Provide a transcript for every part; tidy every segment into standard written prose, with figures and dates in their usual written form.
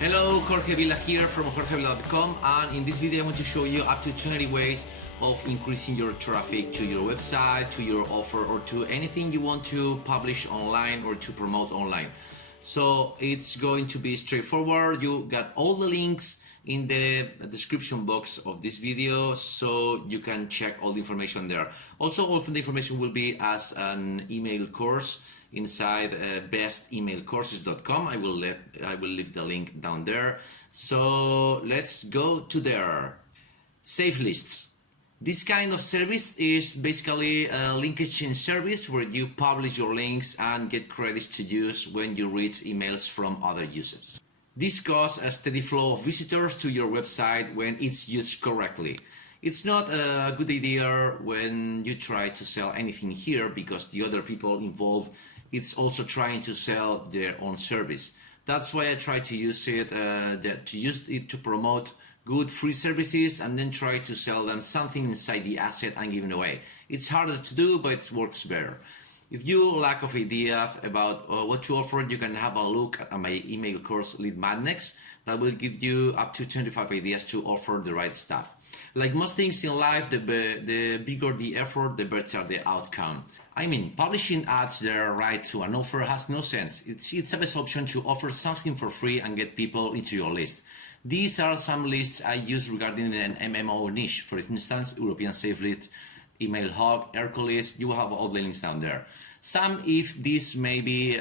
Hello, Jorge Vila here from jorgevila.com, and in this video I want to show you up to 20 ways of increasing your traffic to your website, to your offer, or to anything you want to publish online or to promote online. So it's going to be straightforward. You got all the links in the description box of this video, so you can check all the information there. Also, all of the information will be as an email course inside bestemailcourses.com. I will leave the link down there. So let's go to there. Safelists. This kind of service is basically a link exchange service where you publish your links and get credits to use when you read emails from other users. This causes a steady flow of visitors to your website when it's used correctly. It's not a good idea when you try to sell anything here because the other people involved it's also trying to sell their own service. That's why I try to use it to promote good free services and then try to sell them something inside the asset and give it away. It's harder to do, but it works better. If you lack of idea about what to offer, you can have a look at my email course Lead Magnets that will give you up to 25 ideas to offer the right stuff. Like most things in life, the bigger the effort, the better the outcome. I mean, publishing ads there right to an offer has no sense. It's the best option to offer something for free and get people into your list. These are some lists I use regarding an MMO niche. For instance, European Safelists, Email Hog, Hercules, you will have all the links down there. Some of these may be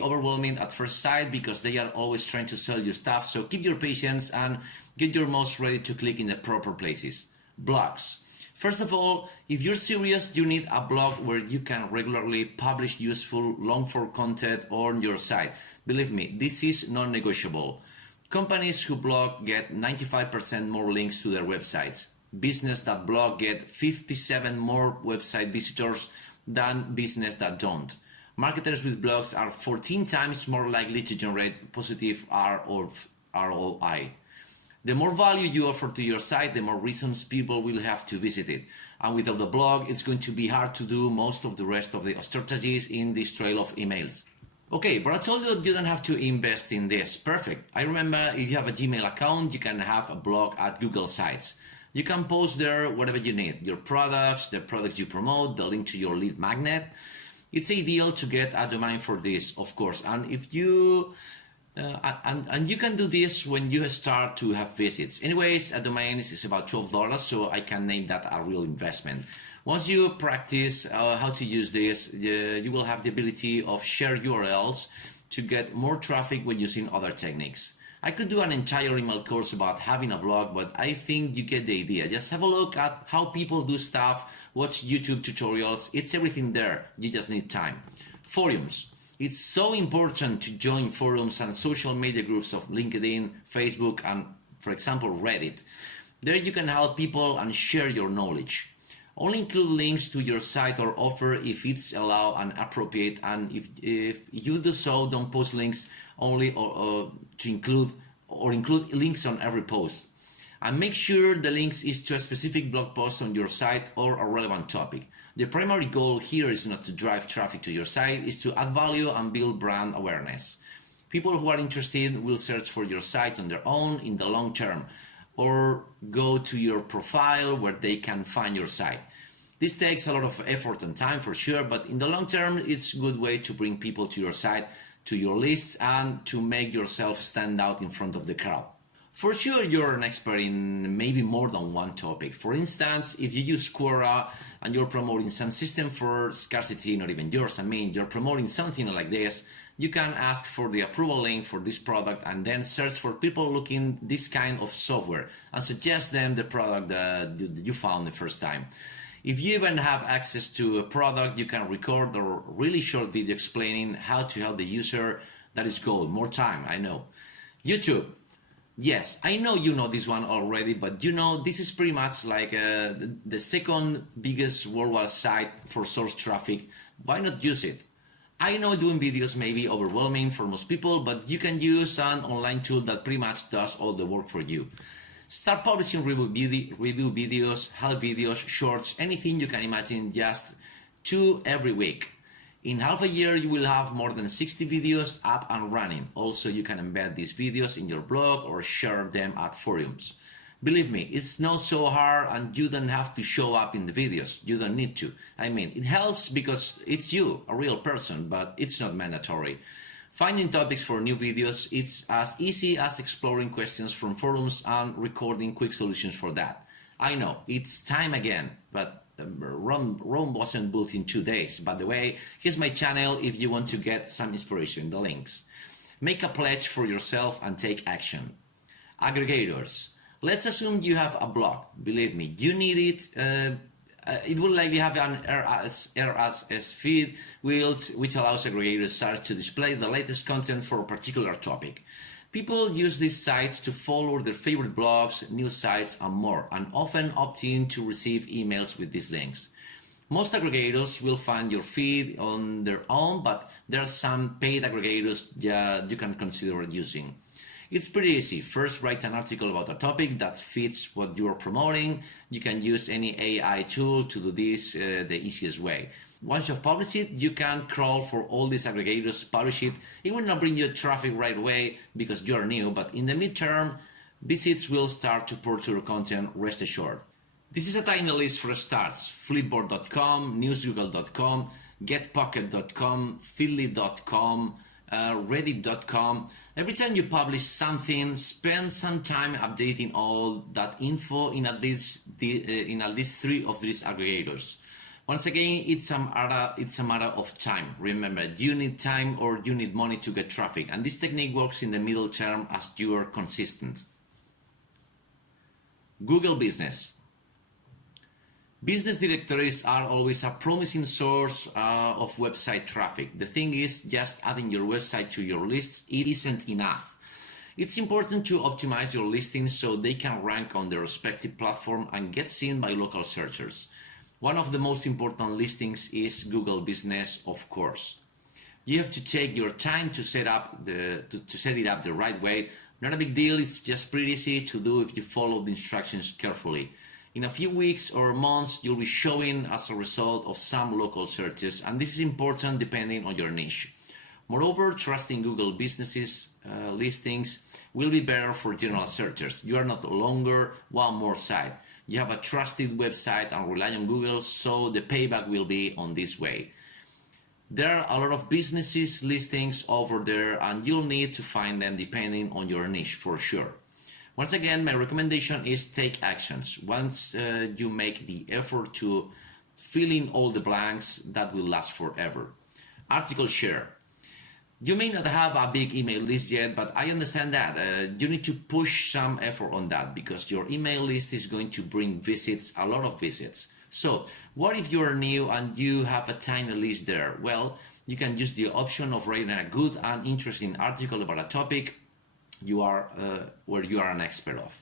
overwhelming at first sight because they are always trying to sell you stuff, so keep your patience and get your mouse ready to click in the proper places. Blogs. First of all, if you're serious, you need a blog where you can regularly publish useful long-form content on your site. Believe me, this is non-negotiable. Companies who blog get 95% more links to their websites. Business that blog get 57 more website visitors than business that don't. Marketers with blogs are 14 times more likely to generate positive ROI. The more value you offer to your site, the more reasons people will have to visit it. And without the blog, it's going to be hard to do most of the rest of the strategies in this trail of emails. Okay, but I told you you don't have to invest in this. Perfect. I remember if you have a Gmail account, you can have a blog at Google Sites. You can post there whatever you need, your products, the products you promote, the link to your lead magnet. It's ideal to get a domain for this, of course. And if you you can do this when you start to have visits. Anyways, a domain is about $12, so I can name that a real investment. Once you practice how to use this, you will have the ability of share URLs to get more traffic when using other techniques. I could do an entire email course about having a blog, but I think you get the idea. Just have a look at how people do stuff, watch YouTube tutorials. It's everything there. You just need time. Forums. It's so important to join forums and social media groups of LinkedIn, Facebook, and, for example, Reddit. There you can help people and share your knowledge. Only include links to your site or offer if it's allowed and appropriate, and if you do so, don't post links only or include links on every post. And make sure the links is to a specific blog post on your site or a relevant topic. The primary goal here is not to drive traffic to your site, is to add value and build brand awareness. People who are interested will search for your site on their own in the long term, or go to your profile where they can find your site. This takes a lot of effort and time for sure, but in the long term, it's a good way to bring people to your site, to your lists, and to make yourself stand out in front of the crowd. For sure, you're an expert in maybe more than one topic. For instance, if you use Quora and you're promoting some system for scarcity, not even yours, I mean, you're promoting something like this, you can ask for the approval link for this product and then search for people looking this kind of software and suggest them the product that you found the first time. If you even have access to a product, you can record a really short video explaining how to help the user. That is gold. More time, I know. YouTube. Yes, I know you know this one already, but you know, this is pretty much like the second biggest worldwide site for source traffic. Why not use it? I know doing videos may be overwhelming for most people, but you can use an online tool that pretty much does all the work for you. Start publishing review videos, help videos, shorts, anything you can imagine, just 2 every week. In half a year, you will have more than 60 videos up and running. Also, you can embed these videos in your blog or share them at forums. Believe me, it's not so hard and you don't have to show up in the videos. You don't need to. I mean, it helps because it's you, a real person, but it's not mandatory. Finding topics for new videos, it's as easy as exploring questions from forums and recording quick solutions for that. I know, it's time again, but Rome wasn't built in 2 days. By the way, here's my channel if you want to get some inspiration, the links. Make a pledge for yourself and take action. Aggregators. Let's assume you have a blog. Believe me, you need it. It will likely have an RSS feed which allows aggregator sites to display the latest content for a particular topic. People use these sites to follow their favorite blogs, news sites, and more, and often opt in to receive emails with these links. Most aggregators will find your feed on their own, but there are some paid aggregators you can consider using. It's pretty easy. First, write an article about a topic that fits what you are promoting. You can use any AI tool to do this the easiest way. Once you've published it, you can crawl for all these aggregators, publish it. It will not bring you traffic right away because you're new, but in the midterm, visits will start to pour to your content, rest assured. This is a tiny list for starts. Flipboard.com, newsgoogle.com, getpocket.com, feedly.com, reddit.com. Every time you publish something, spend some time updating all that info in at least 3 of these aggregators. Once again, it's a matter of time. Remember, you need time or you need money to get traffic, and this technique works in the middle term as you are consistent. Google Business. Business directories are always a promising source of website traffic. The thing is, just adding your website to your lists, it isn't enough. It's important to optimize your listings so they can rank on their respective platform and get seen by local searchers. One of the most important listings is Google Business, of course. You have to take your time to set it up the right way. Not a big deal, it's just pretty easy to do if you follow the instructions carefully. In a few weeks or months, you'll be showing as a result of some local searches, and this is important depending on your niche. Moreover, trusting Google Businesses listings will be better for general searchers. You are not longer one more site. You have a trusted website and rely on Google, so the payback will be on this way. There are a lot of businesses listings over there, and you'll need to find them depending on your niche for sure. Once again, my recommendation is take actions. Once you make the effort to fill in all the blanks, that will last forever. Article share. You may not have a big email list yet, but I understand that. You need to push some effort on that because your email list is going to bring visits, a lot of visits. So what if you're new and you have a tiny list there? Well, you can use the option of writing a good and interesting article about a topic where you are an expert of.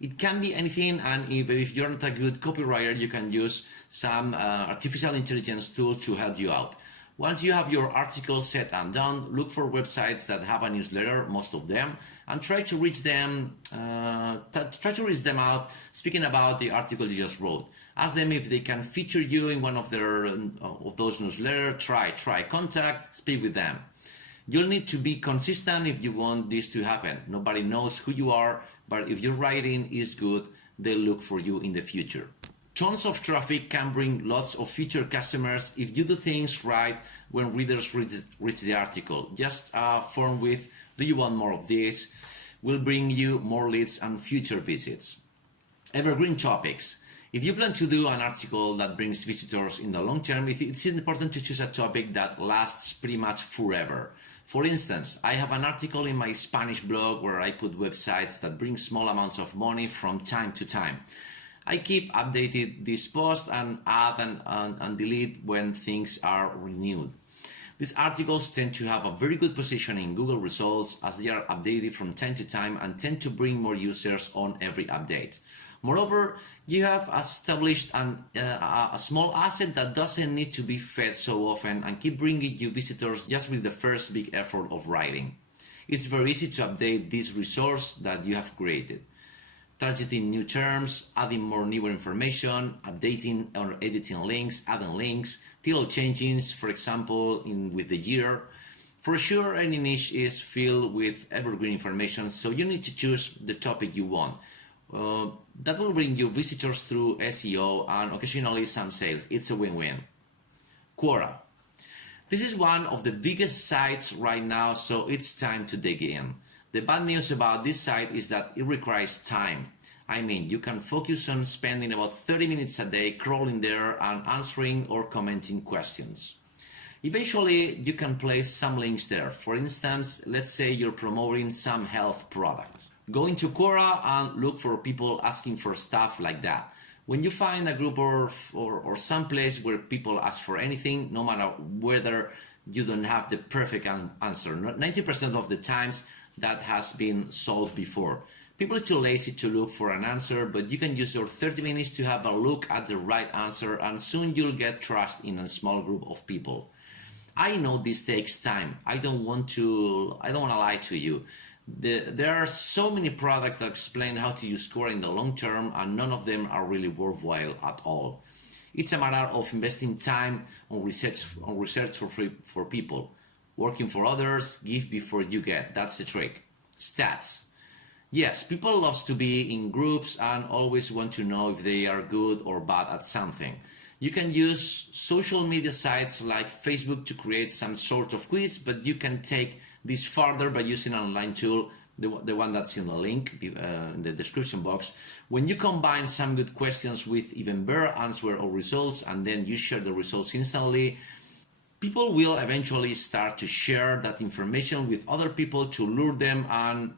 It can be anything, and if you're not a good copywriter, you can use some artificial intelligence tool to help you out. Once you have your article set and done, look for websites that have a newsletter, most of them, and try to reach them out speaking about the article you just wrote. Ask them if they can feature you in one of those newsletters. Try contact, speak with them. You'll need to be consistent if you want this to happen. Nobody knows who you are, but if your writing is good, they'll look for you in the future. Tons of traffic can bring lots of future customers if you do things right when readers read the article. Just a form with, do you want more of this? Will bring you more leads and future visits. Evergreen topics. If you plan to do an article that brings visitors in the long term, it's important to choose a topic that lasts pretty much forever. For instance, I have an article in my Spanish blog where I put websites that bring small amounts of money from time to time. I keep updating this post and add and delete when things are renewed. These articles tend to have a very good position in Google results as they are updated from time to time and tend to bring more users on every update. Moreover, you have established a small asset that doesn't need to be fed so often and keep bringing you visitors just with the first big effort of writing. It's very easy to update this resource that you have created. Targeting new terms, adding more newer information, updating or editing links, adding links, Title changings, for example, with the year. For sure, any niche is filled with evergreen information, so you need to choose the topic you want. That will bring you visitors through SEO and occasionally some sales. It's a win-win. Quora. This is one of the biggest sites right now, so it's time to dig in. The bad news about this site is that it requires time. I mean, you can focus on spending about 30 minutes a day crawling there and answering or commenting questions. Eventually, you can place some links there. For instance, let's say you're promoting some health product. Go into Quora and look for people asking for stuff like that. When you find a group or some place where people ask for anything, no matter whether you don't have the perfect answer, 90% of the times that has been solved before. People are too lazy to look for an answer, but you can use your 30 minutes to have a look at the right answer, and soon you'll get trust in a small group of people. I know this takes time. I don't want to lie to you. There are so many products that explain how to use Quora in the long term, and none of them are really worthwhile at all. It's a matter of investing time on research for free for people. Working for others, give before you get. That's the trick. Stats. Yes, people love to be in groups and always want to know if they are good or bad at something. You can use social media sites like Facebook to create some sort of quiz, but you can take this further by using an online tool, the one that's in the link in the description box. When you combine some good questions with even better answer or results, and then you share the results instantly, people will eventually start to share that information with other people to lure them and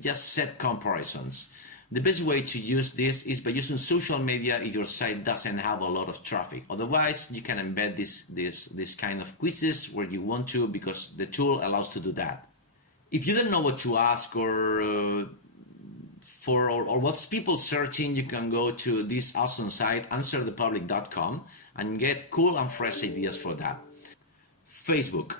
just set comparisons. The best way to use this is by using social media if your site doesn't have a lot of traffic. Otherwise, you can embed this kind of quizzes where you want to, because the tool allows to do that. If you don't know what to ask or what's people searching, you can go to this awesome site, answerthepublic.com, and get cool and fresh ideas for that. Facebook.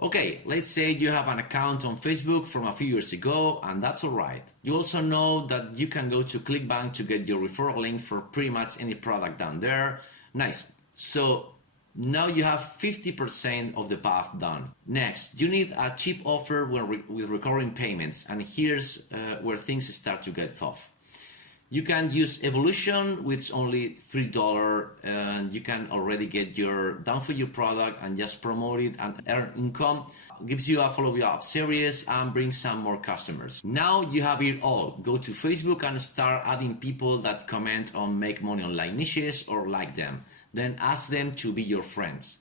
Okay, let's say you have an account on Facebook from a few years ago, and that's alright. You also know that you can go to ClickBank to get your referral link for pretty much any product down there. Nice. So now you have 50% of the path done. Next, you need a cheap offer with recurring payments, and here's where things start to get tough. You can use Evolution, which is only $3, and you can already get your done for you product and just promote it and earn income. Gives you a follow-up series and brings some more customers. Now you have it all. Go to Facebook and start adding people that comment on make money online niches or like them. Then ask them to be your friends.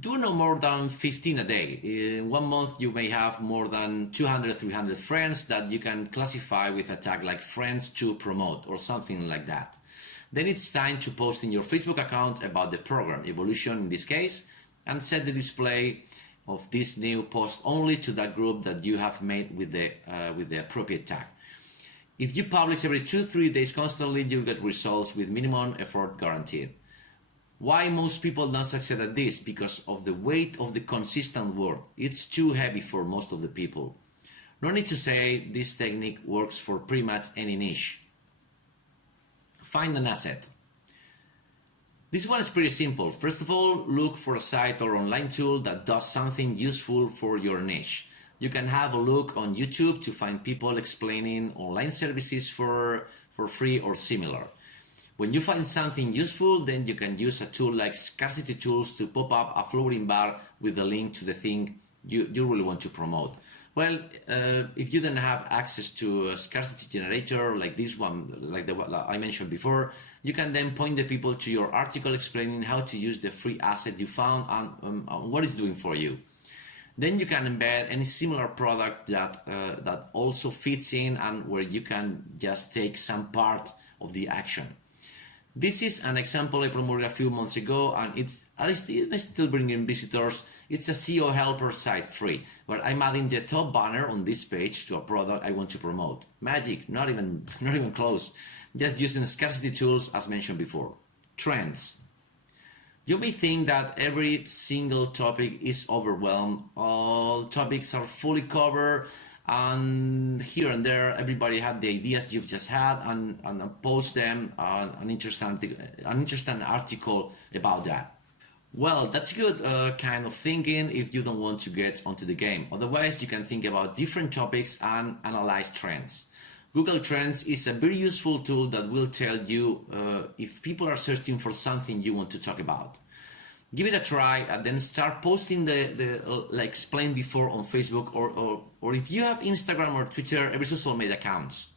Do no more than 15 a day. In 1 month, you may have more than 200, 300 friends that you can classify with a tag like friends to promote or something like that. Then it's time to post in your Facebook account about the program, Evolution in this case, and set the display of this new post only to that group that you have made with the appropriate tag. If you publish every 2-3 days constantly, you'll get results with minimum effort guaranteed. Why most people don't succeed at this? Because of the weight of the consistent work. It's too heavy for most of the people. No need to say this technique works for pretty much any niche. Find an asset. This one is pretty simple. First of all, look for a site or online tool that does something useful for your niche. You can have a look on YouTube to find people explaining online services for free or similar. When you find something useful, then you can use a tool like Scarcity Tools to pop up a floating bar with a link to the thing you really want to promote. Well, if you don't have access to a scarcity generator like this one, like the one I mentioned before, you can then point the people to your article explaining how to use the free asset you found and what it's doing for you. Then you can embed any similar product that also fits in and where you can just take some part of the action. This is an example I promoted a few months ago, and it's still bringing visitors. It's a SEO helper site free, where I'm adding the top banner on this page to a product I want to promote. Magic, not even close. Just using scarcity tools as mentioned before. Trends. You may think that every single topic is overwhelmed. All topics are fully covered, and here and there everybody had the ideas you've just had and post them an interesting article about that. Well, that's good kind of thinking if you don't want to get onto the game. Otherwise, you can think about different topics and analyze trends. Google Trends is a very useful tool that will tell you if people are searching for something you want to talk about. Give it a try and then start posting like explained before on Facebook or if you have Instagram or Twitter, every social media accounts.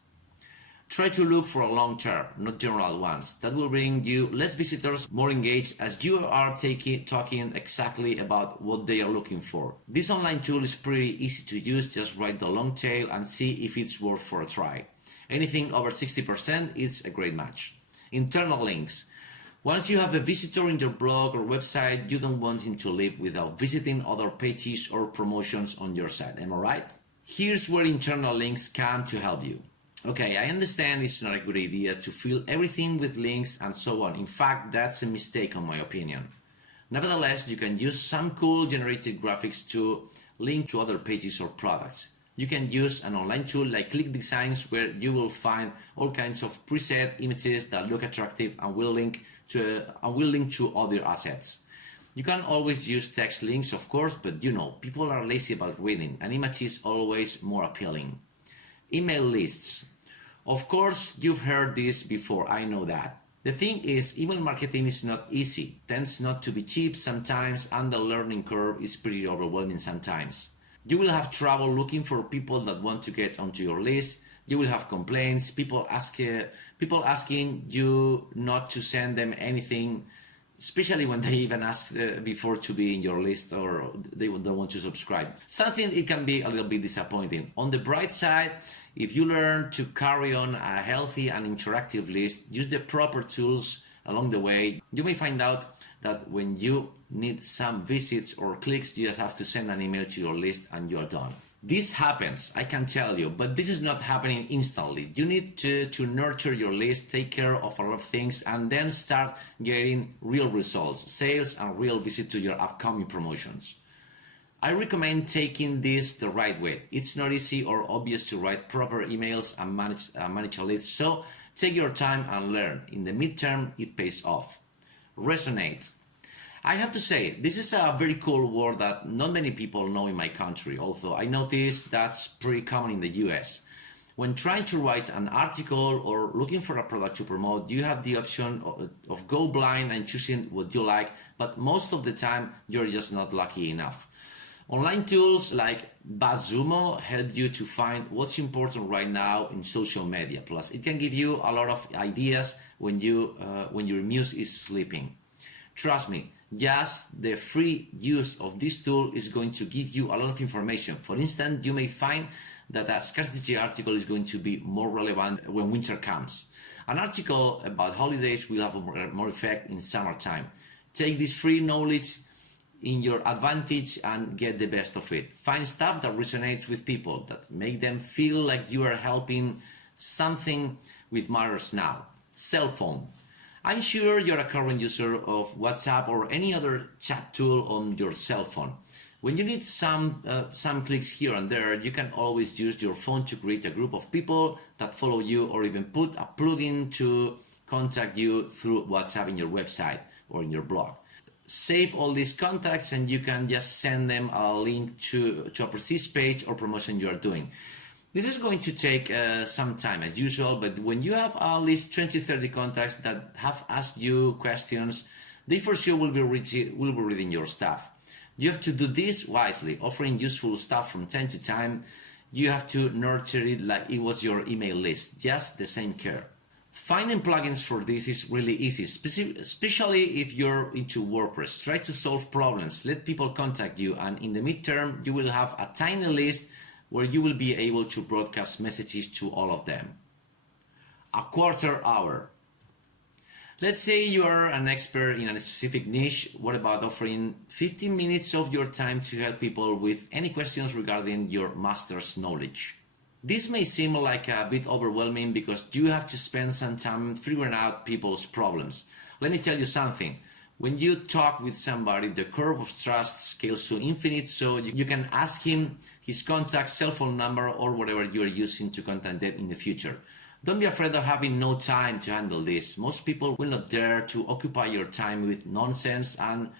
Try to look for a long term, not general ones. That will bring you less visitors, more engaged as you are talking exactly about what they are looking for. This online tool is pretty easy to use. Just write the long tail and see if it's worth for a try. Anything over 60% is a great match. Internal links. Once you have a visitor in your blog or website, you don't want him to leave without visiting other pages or promotions on your site. Am I right? Here's where internal links come to help you. Okay, I understand it's not a good idea to fill everything with links and so on. In fact, that's a mistake in my opinion. Nevertheless, you can use some cool generated graphics to link to other pages or products. You can use an online tool like Click Designs where you will find all kinds of preset images that look attractive and will link to other assets. You can always use text links, of course, but you know, people are lazy about reading. An image is always more appealing. Email lists. Of course, you've heard this before, I know that. The thing is, email marketing is not easy, tends not to be cheap sometimes, and the learning curve is pretty overwhelming sometimes. You will have trouble looking for people that want to get onto your list. You will have complaints, people asking you not to send them anything, especially when they even ask before to be in your list or they don't want to subscribe. Something it can be a little bit disappointing. On the bright side, if you learn to carry on a healthy and interactive list, use the proper tools along the way, you may find out that when you need some visits or clicks, you just have to send an email to your list and you're done. This happens, I can tell you, but this is not happening instantly. You need to nurture your list, take care of a lot of things, and then start getting real results, sales, and real visit to your upcoming promotions. I recommend taking this the right way. It's not easy or obvious to write proper emails and manage a list, so take your time and learn. In the midterm, it pays off. Resonate. I have to say, this is a very cool word that not many people know in my country, although I notice that's pretty common in the US. When trying to write an article or looking for a product to promote, you have the option of go blind and choosing what you like, but most of the time you're just not lucky enough. Online tools like BuzzSumo help you to find what's important right now in social media. Plus, it can give you a lot of ideas when your muse is sleeping. Trust me, just the free use of this tool is going to give you a lot of information. For instance, you may find that a scarcity article is going to be more relevant when winter comes. An article about holidays will have more effect in summertime. Take this free knowledge in your advantage and get the best of it. Find stuff that resonates with people, that make them feel like you are helping something with matters now. Cellphone. I'm sure you're a current user of WhatsApp or any other chat tool on your cell phone. When you need some clicks here and there, you can always use your phone to create a group of people that follow you or even put a plugin to contact you through WhatsApp in your website or in your blog. Save all these contacts and you can just send them a link to a precise page or promotion you are doing. This is going to take some time as usual, but when you have at least 20-30 contacts that have asked you questions, they for sure will be reading your stuff. You have to do this wisely, offering useful stuff from time to time. You have to nurture it like it was your email list, just the same care. Finding plugins for this is really easy, especially if you're into WordPress. Try to solve problems, let people contact you, and in the midterm, you will have a tiny list where you will be able to broadcast messages to all of them. A quarter hour. Let's say you are an expert in a specific niche. What about offering 15 minutes of your time to help people with any questions regarding your master's knowledge? This may seem like a bit overwhelming because you have to spend some time figuring out people's problems. Let me tell you something. When you talk with somebody, the curve of trust scales to infinite, so you can ask him his contact, cell phone number, or whatever you are using to contact them in the future. Don't be afraid of having no time to handle this. Most people will not dare to occupy your time with nonsense, and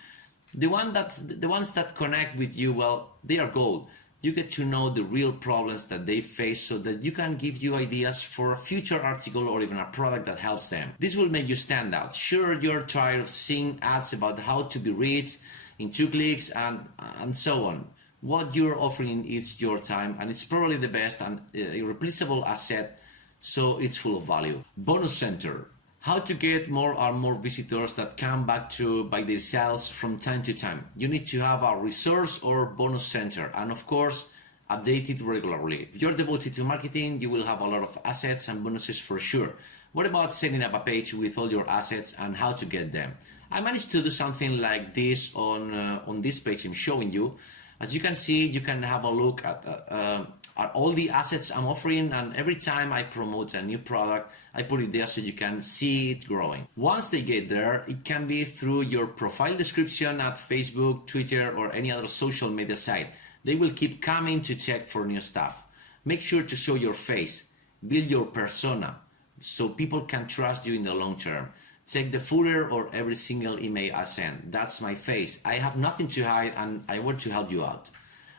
The ones that connect with you, well, they are gold. You get to know the real problems that they face so that you can give you ideas for a future article or even a product that helps them. This will make you stand out. Sure, you're tired of seeing ads about how to be rich in 2 clicks and so on. What you're offering is your time, and it's probably the best and irreplaceable asset, so it's full of value. Bonus center. How to get more and more visitors that come back to buy themselves from time to time. You need to have a resource or bonus center, and of course, update it regularly. If you're devoted to marketing, you will have a lot of assets and bonuses for sure. What about setting up a page with all your assets and how to get them? I managed to do something like this on this page I'm showing you. As you can see, you can have a look at all the assets I'm offering, and every time I promote a new product, I put it there so you can see it growing. Once they get there, it can be through your profile description at Facebook, Twitter, or any other social media site. They will keep coming to check for new stuff. Make sure to show your face, build your persona, so people can trust you in the long term. Check the footer or every single email I send. That's my face. I have nothing to hide and I want to help you out.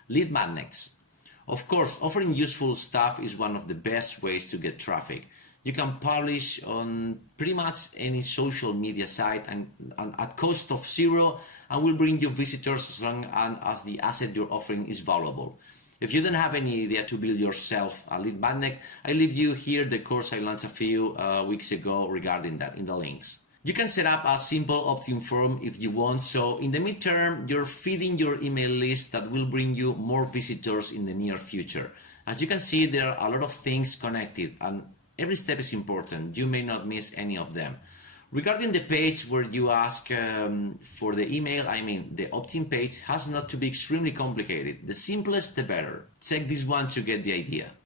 Lead magnets. Of course, offering useful stuff is one of the best ways to get traffic. You can publish on pretty much any social media site and at cost of zero, and will bring you visitors as long as the asset you're offering is valuable. If you don't have any idea to build yourself a lead magnet, I leave you here the course I launched a few weeks ago regarding that in the links. You can set up a simple opt-in form if you want, so in the midterm, you're feeding your email list that will bring you more visitors in the near future. As you can see, there are a lot of things connected, and every step is important. You may not miss any of them. Regarding the page where you ask for the email, I mean, the opt-in page has not to be extremely complicated. The simplest, the better. Check this one to get the idea.